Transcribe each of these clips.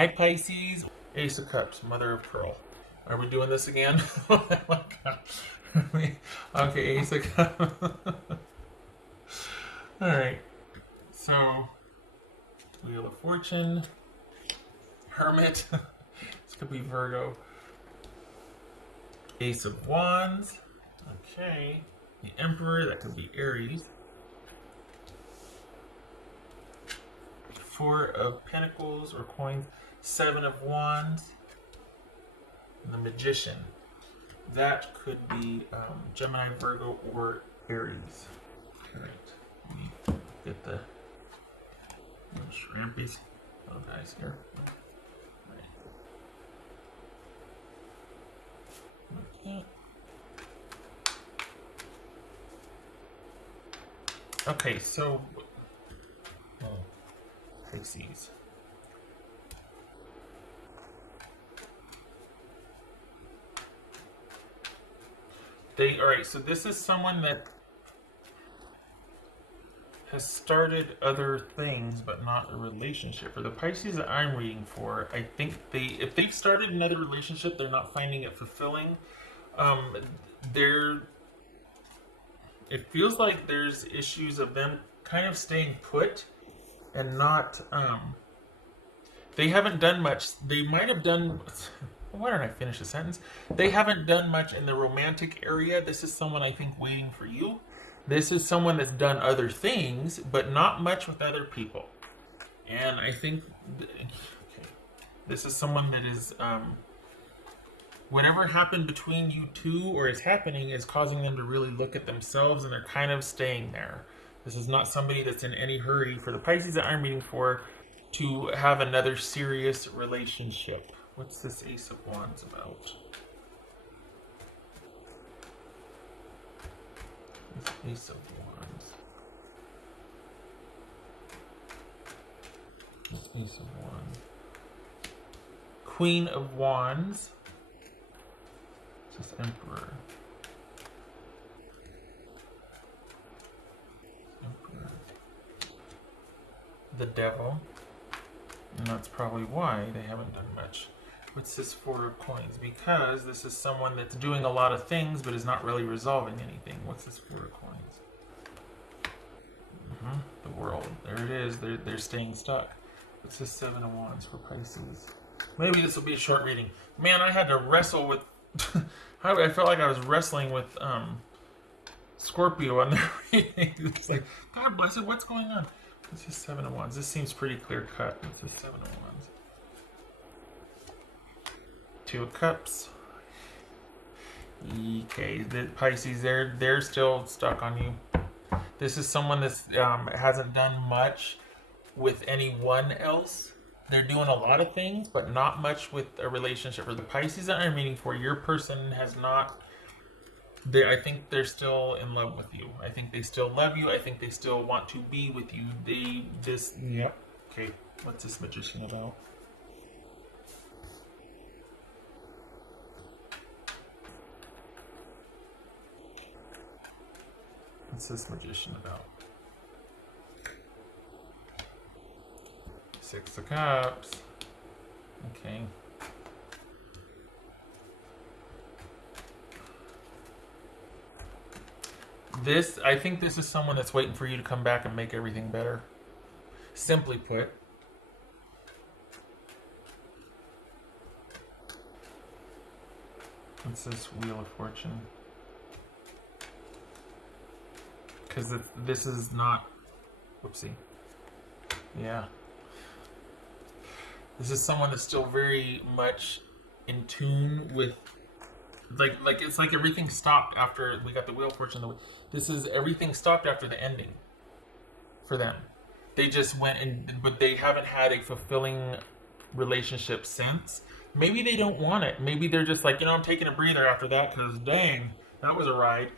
Hi Pisces, Ace of Cups, Mother of Pearl. Are we doing this again? Okay, Ace of Cups. Alright, so Wheel of Fortune, Hermit, this could be Virgo, Ace of Wands, okay, the Emperor, that could be Aries, Four of Pentacles or coins, Seven of Wands, and the Magician. That could be Gemini, Virgo, or Aries. Alright, let me get the shrimpies. Little guys here. Okay. Okay, so Pisces. Alright, so this is someone that has started other things but not a relationship. For the Pisces that I'm reading for, I think if they've started another relationship, they're not finding it fulfilling. It feels like there's issues of them kind of staying put and not they haven't done much. They might have done why don't I finish the sentence? They haven't done much in the romantic area. This is someone I think waiting for you. This is someone that's done other things, but not much with other people. And I think this is someone that is, whatever happened between you two or is happening is causing them to really look at themselves, and they're kind of staying there. This is not somebody that's in any hurry for the Pisces that I'm reading for to have another serious relationship. What's this Ace of Wands about? Ace of Wands. Ace of Wands. Queen of Wands. This Emperor. Emperor. The Devil. And that's probably why they haven't done much. What's this Four of Coins? Because this is someone that's doing a lot of things but is not really resolving anything. What's this Four of Coins? The World. There it is. They're staying stuck. What's this Seven of Wands for Pisces? Maybe this will be a short reading. Man, I had to wrestle with... I felt like I was wrestling with Scorpio on their reading. It's like, God bless it, what's going on? What's this Seven of Wands? This seems pretty clear cut. What's this Seven of Wands? Two of Cups. Okay, the Pisces, they're still stuck on you. This is someone that hasn't done much with anyone else. They're doing a lot of things, but not much with a relationship. For the Pisces that I'm reading for, your person has not... I think they're still in love with you. I think they still love you. I think they still want to be with you. Yep. Okay, what's this Magician about? What's this Magician about? Six of Cups. Okay. I think this is someone that's waiting for you to come back and make everything better. Simply put. What's this Wheel of Fortune? Because this is not... Whoopsie. Yeah. This is someone that's still very much in tune with... Like it's like everything stopped after we got the Wheel of Fortune. Everything stopped after the ending for them. They just went but they haven't had a fulfilling relationship since. Maybe they don't want it. Maybe they're just like, I'm taking a breather after that because dang, that was a ride.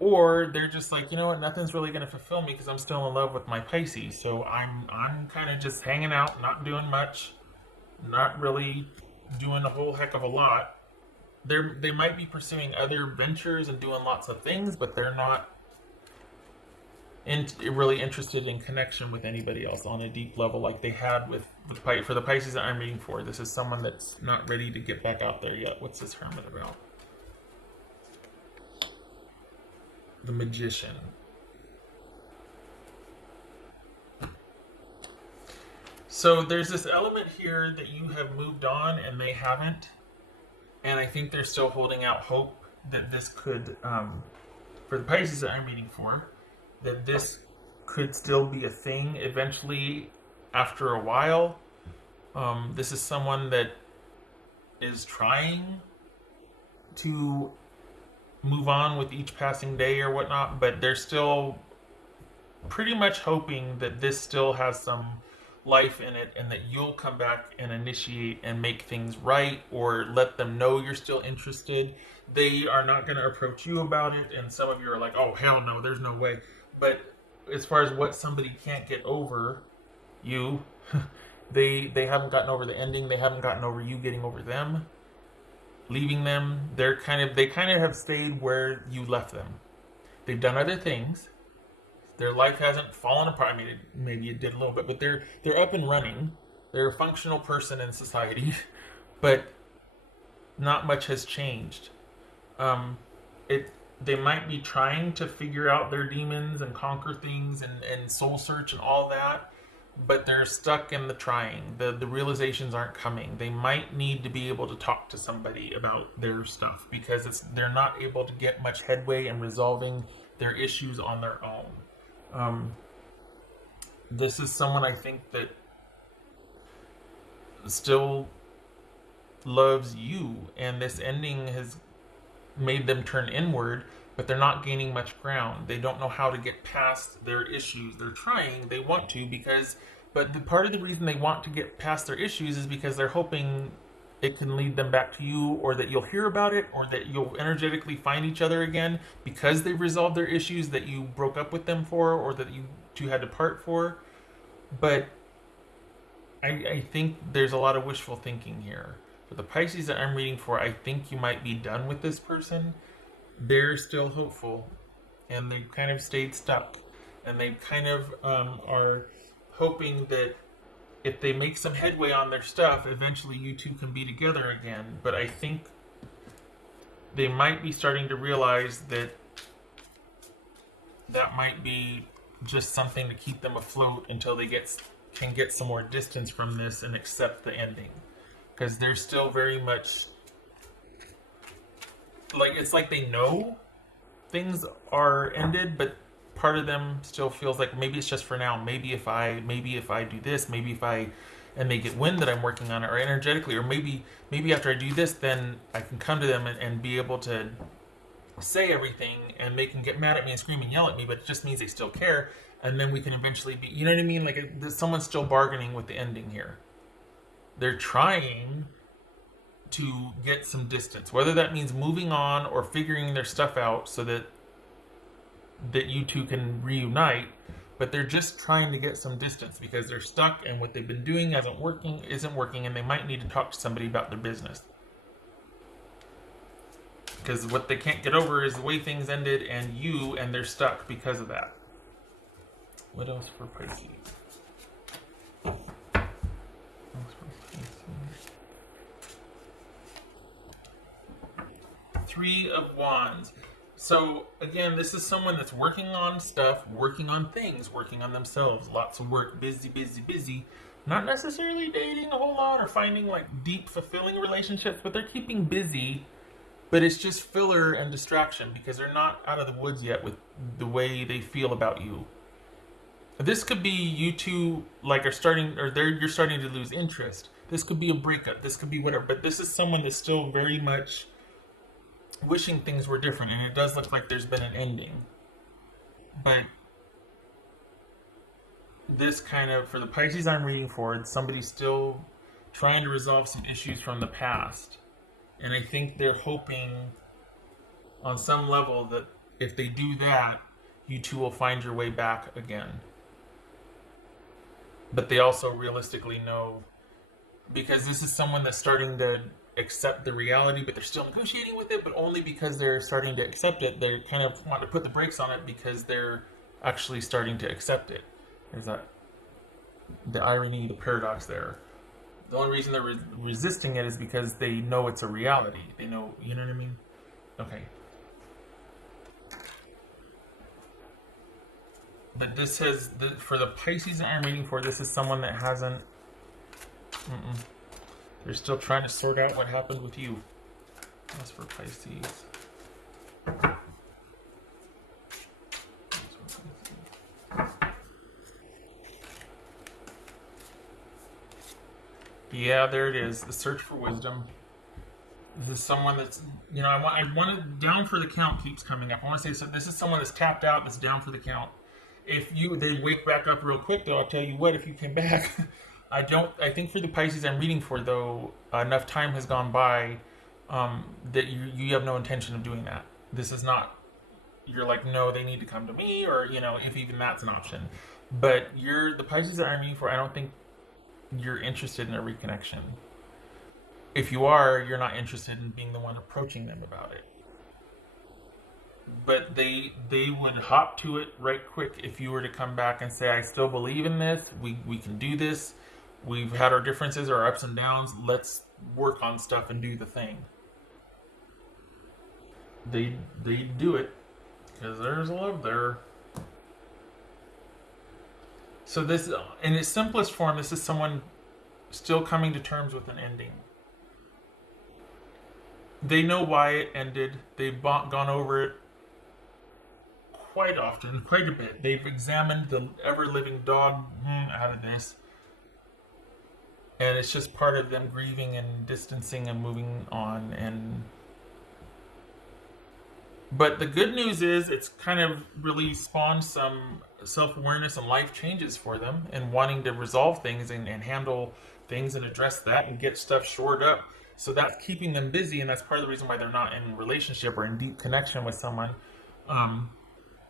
Or they're just like, you know what, nothing's really going to fulfill me because I'm still in love with my Pisces. So I'm kind of just hanging out, not doing much, not really doing a whole heck of a lot. They might be pursuing other ventures and doing lots of things, but they're not really interested in connection with anybody else on a deep level like they had with for the Pisces that I'm reading for. This is someone that's not ready to get back out there yet. What's this Hermit about? The Magician. So there's this element here that you have moved on and they haven't. And I think they're still holding out hope that this could, for the Pisces that I'm reading for, that this could still be a thing eventually after a while. This is someone that is trying to move on with each passing day or whatnot, but they're still pretty much hoping that this still has some life in it and that you'll come back and initiate and make things right or let them know you're still interested. They are not going to approach you about it, and some of you are like, oh hell no, there's no way. But as far as what somebody can't get over you, they haven't gotten over the ending. They haven't gotten over you getting over them, leaving them. They kind of have stayed where you left them. They've done other things. Their life hasn't fallen apart. I mean, maybe it did a little bit, but they're up and running. They're a functional person in society, but not much has changed. They might be trying to figure out their demons and conquer things and soul search and all that, but they're stuck in the trying. The realizations aren't coming. They might need to be able to talk to somebody about their stuff because they're not able to get much headway in resolving their issues on their own. This is someone I think that still loves you, and this ending has made them turn inward, but they're not gaining much ground. They don't know how to get past their issues. They're trying, they want to, but the part of the reason they want to get past their issues is because they're hoping it can lead them back to you, or that you'll hear about it, or that you'll energetically find each other again because they've resolved their issues that you broke up with them for, or that you two had to part for. But I think there's a lot of wishful thinking here. For the Pisces that I'm reading for, I think you might be done with this person. They're still hopeful, and they've kind of stayed stuck, and they kind of are hoping that if they make some headway on their stuff, eventually you two can be together again. But I think they might be starting to realize that that might be just something to keep them afloat until they can get some more distance from this and accept the ending. Because they're still very much like, it's like they know things are ended, but part of them still feels like maybe it's just for now. Maybe if I do this, and they get wind that I'm working on it, or energetically, or maybe after I do this, then I can come to them and be able to say everything, and they can get mad at me and scream and yell at me, but it just means they still care, and then we can eventually be, you know what I mean? Like, someone's still bargaining with the ending here. They're trying to get some distance, whether that means moving on or figuring their stuff out so that you two can reunite, but they're just trying to get some distance because they're stuck, and what they've been doing isn't working, and they might need to talk to somebody about their business. Because what they can't get over is the way things ended, and they're stuck because of that. What else for Pisces? Three of Wands. So again, this is someone that's working on stuff, working on things, working on themselves. Lots of work, busy, busy, busy. Not necessarily dating a whole lot or finding like deep, fulfilling relationships, but they're keeping busy. But it's just filler and distraction because they're not out of the woods yet with the way they feel about you. This could be you two you're starting to lose interest. This could be a breakup. This could be whatever. But this is someone that's still very much wishing things were different, and it does look like there's been an ending. But this kind of, for the Pisces I'm reading for, somebody's still trying to resolve some issues from the past. And I think they're hoping on some level that if they do that, you two will find your way back again. But they also realistically know, because this is someone that's starting to accept the reality, but they're still negotiating with it, but only because they're starting to accept it. They kind of want to put the brakes on it because they're actually starting to accept it. There's that the irony, the paradox there. The only reason they're resisting it is because they know it's a reality. They know, you know what I mean? Okay. But this says, for the Pisces that I'm reading for, this is someone that hasn't... They're still trying to sort out what happened with you. That's for Pisces. Yeah, there it is. The search for wisdom. This is someone that's, I want it down for the count keeps coming up. I want to say, so this is someone that's tapped out, that's down for the count. If they wake back up real quick, though, I'll tell you what, if you came back, I think for the Pisces I'm reading for, though, enough time has gone by that you have no intention of doing that. This is not, you're like, no, they need to come to me, or, if even that's an option. But the Pisces that I'm reading for, I don't think you're interested in a reconnection. If you are, you're not interested in being the one approaching them about it. But they would hop to it right quick if you were to come back and say, I still believe in this, we can do this, we've had our differences, our ups and downs, let's work on stuff and do the thing. They do it, because there's love there. So this, in its simplest form, this is someone still coming to terms with an ending. They know why it ended. They've gone over it quite often, quite a bit. They've examined the ever-living dog out of this. And it's just part of them grieving and distancing and moving on. But the good news is it's kind of really spawned some self-awareness and life changes for them, and wanting to resolve things and handle things and address that and get stuff shored up. So that's keeping them busy, and that's part of the reason why they're not in a relationship or in deep connection with someone.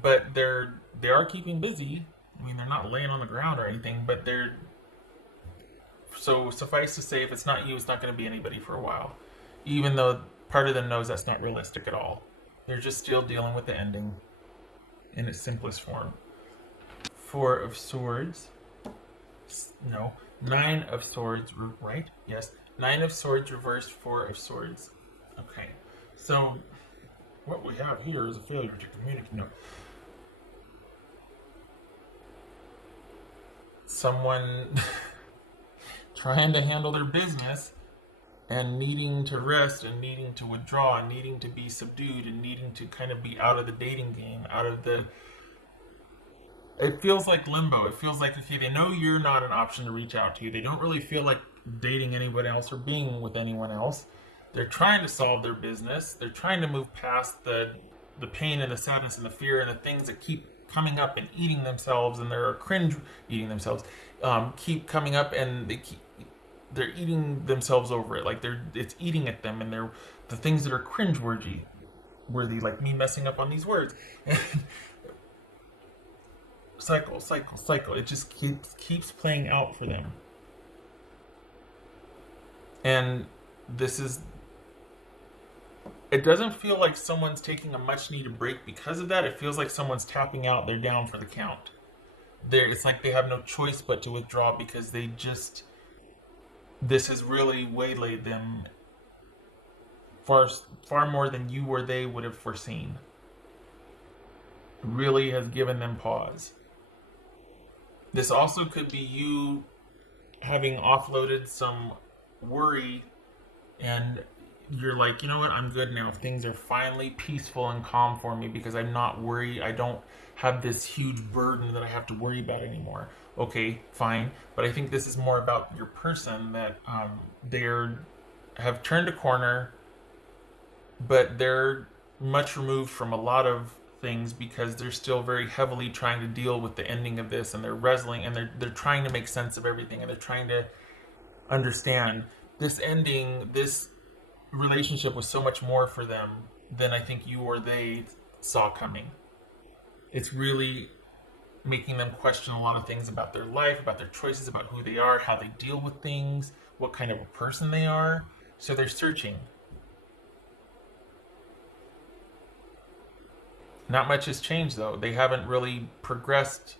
But they are keeping busy. I mean, they're not laying on the ground or anything, but so suffice to say, if it's not you, it's not going to be anybody for a while. Even though part of them knows that's not realistic at all. They're just still dealing with the ending in its simplest form. 4 of Swords. No. 9 of Swords, right? Yes. 9 of Swords reversed, 4 of Swords. Okay. So, what we have here is a failure to communicate. No. Someone trying to handle their business and needing to rest and needing to withdraw and needing to be subdued and needing to kind of be out of the dating game, out of the... It feels like limbo. It feels like, okay, they know you're not an option to reach out to. They don't really feel like dating anyone else or being with anyone else. They're trying to solve their business. They're trying to move past the pain and the sadness and the fear and the things that keep coming up and eating themselves, and they're cringe eating themselves, keep coming up, and they're eating themselves over it. Like it's eating at them, and they're the things that are cringe-worthy, like me messing up on these words. Cycle. It just keeps playing out for them. And it doesn't feel like someone's taking a much needed break because of that. It feels like someone's tapping out. They're down for the count. It's like they have no choice but to withdraw, because this has really waylaid them far more than you or they would have foreseen. Really has given them pause. This also could be you having offloaded some worry, and you're like, you know what, I'm good now. Things are finally peaceful and calm for me because I'm not worried. I don't have this huge burden that I have to worry about anymore. Okay, fine. But I think this is more about your person, that have turned a corner, but they're much removed from a lot of things because they're still very heavily trying to deal with the ending of this, and they're wrestling, and they're trying to make sense of everything, and they're trying to understand this ending. This relationship was so much more for them than I think you or they saw coming. It's really making them question a lot of things about their life, about their choices, about who they are, how they deal with things, what kind of a person they are. So they're searching. Not much has changed though. They haven't really progressed,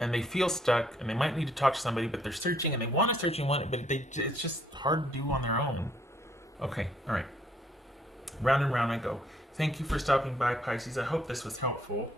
and they feel stuck, and they might need to talk to somebody, but they're searching and they want to search and want it, but it's just hard to do on their own. Okay, all right. Round and round I go. Thank you for stopping by, Pisces. I hope this was helpful.